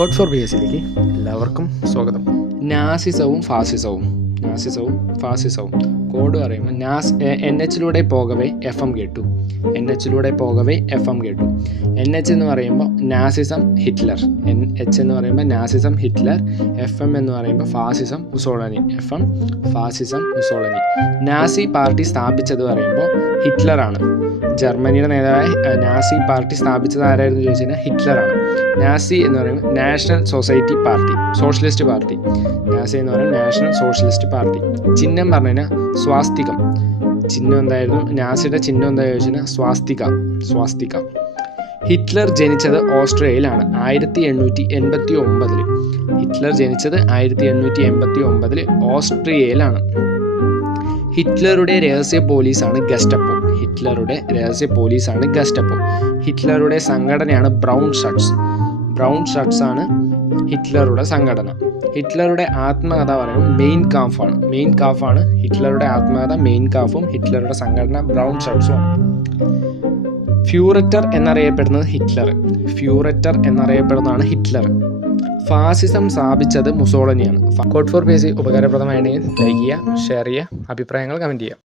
Code four B എസിലേക്ക് എല്ലാവർക്കും സ്വാഗതം. നാസിസവും ഫാസിസവും. നാസിസവും ഫാസിസവും. കോഡ് പറയുമ്പോൾ നാസ് എൻ എച്ചിലൂടെ പോകവേ എഫ് എം കേട്ടു. എൻ എച്ചിലൂടെ പോകവേ എഫ് എം കേട്ടു. എൻ എച്ച് എന്ന് പറയുമ്പോൾ നാസിസം ഹിറ്റ്ലർ. എൻ എച്ച് എന്ന് പറയുമ്പോൾ നാസിസം ഹിറ്റ്ലർ. എഫ് എം എന്ന് പറയുമ്പോൾ fascism Mussolini. F M fascism Mussolini. Nazi party സ്ഥാപിച്ചത് പറയുമ്പോൾ ഹിറ്റ്ലറാണ് ജർമ്മനിയുടെ നേതാവായ നാസി പാർട്ടി സ്ഥാപിച്ചത് ആരായിരുന്നു ചോദിച്ചു കഴിഞ്ഞാൽ ഹിറ്റ്ലറാണ് നാസി എന്ന് പറയുമ്പോൾ national society party socialist party. Nazi എന്ന് പറയുന്നത് നാഷണൽ സോഷ്യലിസ്റ്റ് പാർട്ടി. ചിഹ്നം പറഞ്ഞു കഴിഞ്ഞാൽ സ്വാസ്തികം. ചിഹ്നം എന്തായിരുന്നു? നാസിയുടെ ചിഹ്നം എന്താ ചോദിച്ചാൽ സ്വാസ്തിക സ്വാസ്തിക. ഹിറ്റ്ലർ ജനിച്ചത് ഓസ്ട്രേലിയയിലാണ് ആയിരത്തി എണ്ണൂറ്റി എൺപത്തി ഒമ്പതിൽ ഹിറ്റ്ലർ ജനിച്ചത് ആയിരത്തി എണ്ണൂറ്റി എൺപത്തി ഒമ്പതിൽ ഓസ്ട്രിയയിലാണ് ഹിറ്റ്ലറുടെ രഹസ്യ പോലീസാണ് ഗസ്റ്റപ്പോ. ഹിറ്റ്ലറുടെ രഹസ്യ പോലീസാണ് ഗസ്റ്റപ്പോ. ഹിറ്റ്ലറുടെ സംഘടനയാണ് ബ്രൗൺ ഷർട്ട്സ് ബ്രൗൺ ഷർട്ട്സ് ആണ് ഹിറ്റ്ലറുടെ സംഘടന. ഹിറ്റ്ലറുടെ ആത്മകഥ പറയുന്നത് മെയിൻ കാഫാണ്. മെയിൻ കാഫാണ് ഹിറ്റ്ലറുടെ ആത്മകഥ മെയിൻ കാഫും ഹിറ്റ്ലറുടെ സംഘടന ബ്രൗൺ ഷർട്ട്സും ഫ്യൂററ്റർ എന്നറിയപ്പെടുന്നത് ഹിറ്റ്ലർ. ഫ്യൂററ്റർ എന്നറിയപ്പെടുന്നതാണ് ഹിറ്റ്ലർ. ഫാസിസം സ്ഥാപിച്ചത് മുസോളനിയാണ്. കോട്ട് ഫോർ പേസി ഉപകാരപ്രദമായിട്ടുണ്ടെങ്കിൽ ലൈക്ക് ചെയ്യുക ഷെയർ ചെയ്യുക അഭിപ്രായങ്ങൾ കമന്റ് ചെയ്യുക.